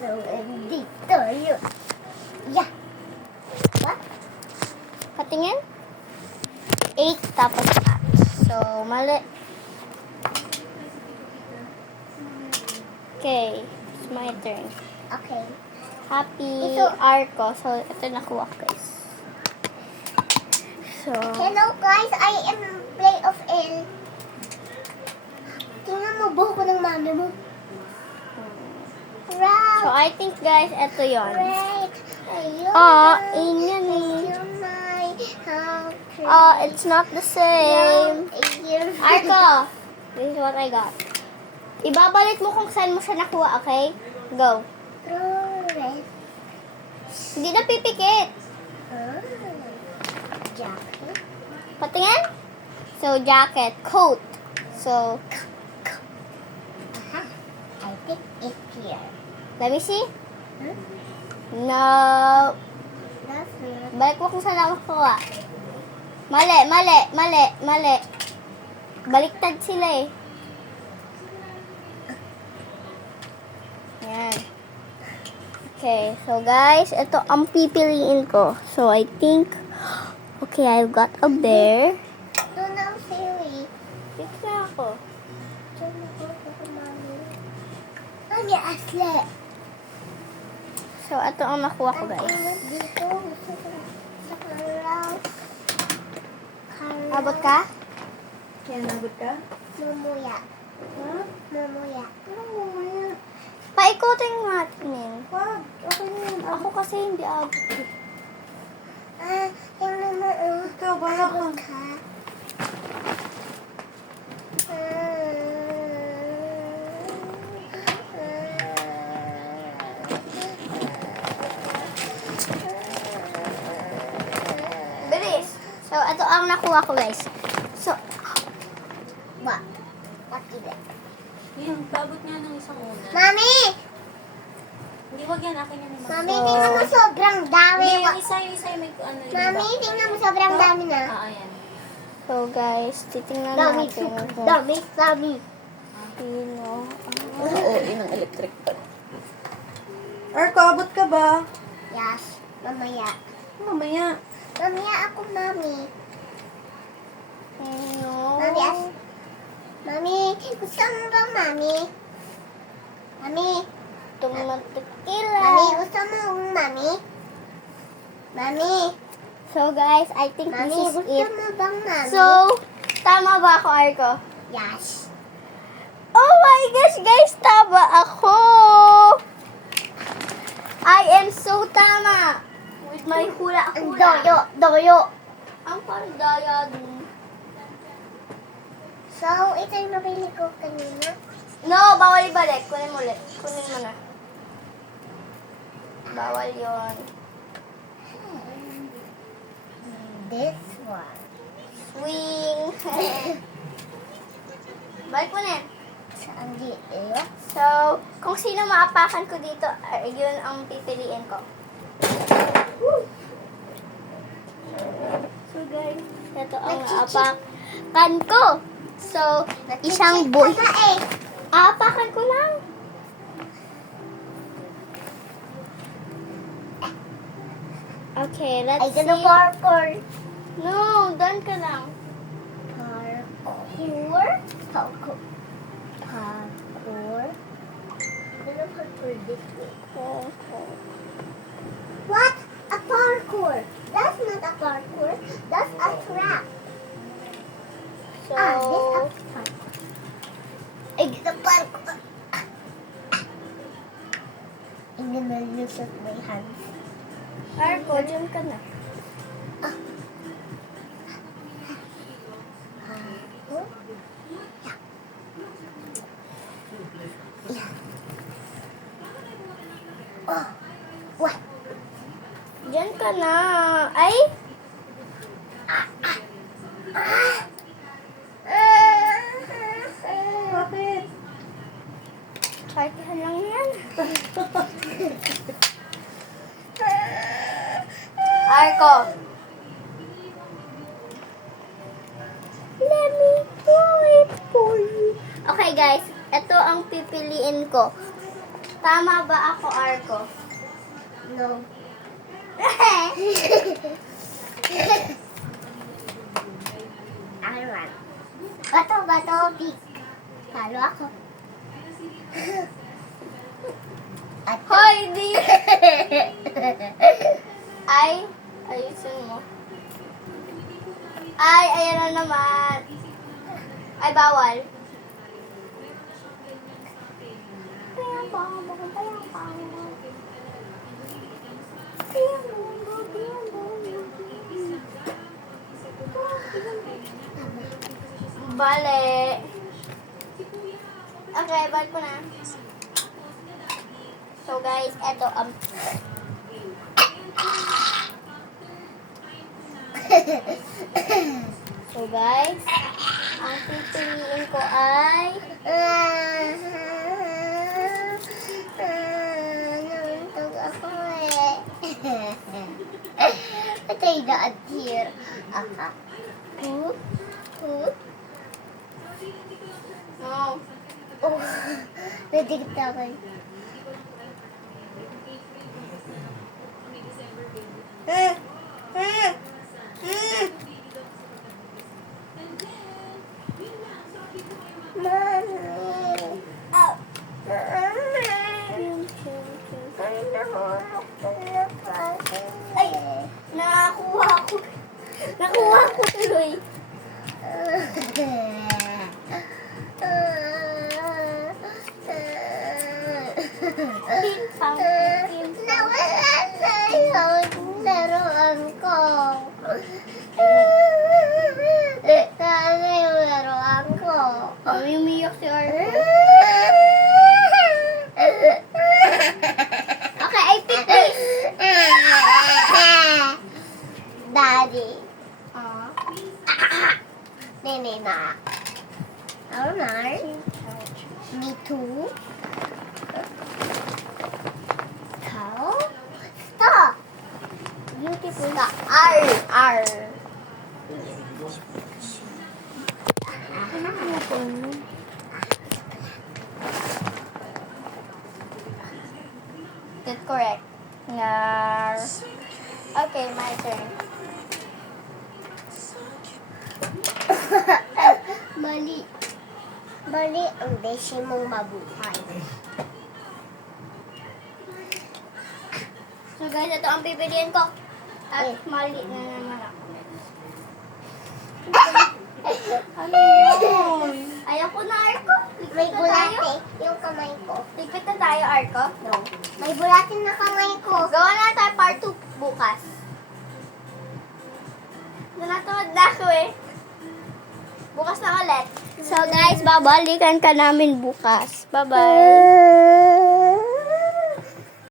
So, dito yun. Yeah. What? Patingin? 8 tapos at. So, mali. Okay. It's my turn. Okay. Happy Ito. Arco. So, ito nakuha ko, guys. So, Hello guys, I am Play of L. Tingnan mo buhok ko ng mami mo. so Right. I think, guys, ito yon. Right. Inyan eh. How It's not the same. Arco, this is what I got. Ibabalik mo kung saan mo siya nakuha, okay? Go. Right. Hindi na pipikit. Jacket. Patingin? So, jacket. Coat. So, I think it's here. let me see. Huh? No. That's not. Balik mo kung saan ako nakuha. Mali. Baliktad sila eh. Yan. Okay, so guys, ito ang pipiliin ko. So, I think, okay, I've got a bear. Doon ang Siri. Dito na ako. Doon ako sa mami. Mami, asle. So, ito ang nakuha ko, guys. Dito, sa karaw. Abot ka? Yan, nabot ka? Mumuya. Ha? Mumuya. Anong mamaya? Paikutin natin eh. Wag, okay na yan. Ako kasi hindi abot eh. Yung mama, Ikaw, bala ka. ka. Bilis! So, ito ang nakuha ko, guys. So, What? What is it? Yan, babot nga ng isang una. Mami! Hindi, wag yan. Akin yan ni Mama. Mami, tingnan mo sobrang dami. Hindi, yung isa yung may ano yun. Mami, tingnan mo sobrang dami na. Ayan. so guys, titingnan Dami, natin kung dami, dami. sino. Oo, yun ang electric pan. Arko, abot ka ba? Yes, mamaya. Mamaya. Mamaya ako, mami. Sino? Mami, Mami, gusto mo ba, mami? Mami, Tumatikila. mami, gusto mo, mami? Mami, So guys, I think mami, this is gusto it. mo bang, mami? So, tama ba ako, Arco? Yes. Oh my gosh, guys, tama ako! I am so tama! With my Ang hula-hula. doyo. Ang pandaya dun. So, ito yung nabili ko kanina. No, bawal ibalik. Kunin mo ulit. Kunin mo na. Bawal yon. This one. Swing. Balik mo na yan. Saan dito? So, kung sino maapakan ko dito, yun ang pipiliin ko. So guys, ito ang naapakan ko. So, isang boy. Eh. Aapakan ko lang. Okay, let's Ay, gano see. parkour. No, done ka lang. Parkour? Parkour. Parkour? Gano parkour this way? What? A parkour? That's not a parkour. That's a trap. So, This a parkour. Ay, gano parkour. I'm gonna use of my hands. Arco, dyan ka na. Parkour? Yeah. Oh, what? Dyan ka na. Ay! Bakit? Partihan lang yan. Arco. Let me do it for you. Okay guys, ito ang pipiliin ko. Tama ba ako, Arko? No. Alright. Bato, pick. Talo ako. At Hoy, di! Ay, ayusin mo. Ay, ayan na naman. Ay, bawal. Bale. Okay, balik ko na. So guys, eto So guys, ang pipiliin ko ay Nantog ako eh. Patay na at here. Aka. Hoop. Hoop. no. Oh. Nadigit ako. Ay, nakakuha ko. Nakuha ko tuloy. Pimpang. Nawala na yung laruan ko. Sana yung laruan ko. Umiiyak si Arko. Okay, I pick this. Daddy. Ah. Nene na. Alright. Me too. How? Stop. Beautiful ka. R. That's correct. Ngar. Okay, my turn. Mali. Mali ang beshi mong mabuhay. So guys, ito ang pipiliin ko. At mali na naman ako. Ano yun? Ayoko na, Arko. May Ligpit na tayo. bulate yung kamay ko. Ligpit na tayo, Arko. No. May bulate na kamay ko. Gawa na tayo part 2 bukas. Nanatawad na ako eh. Bukas na ulit. So guys, babalikan ka namin bukas. Bye-bye.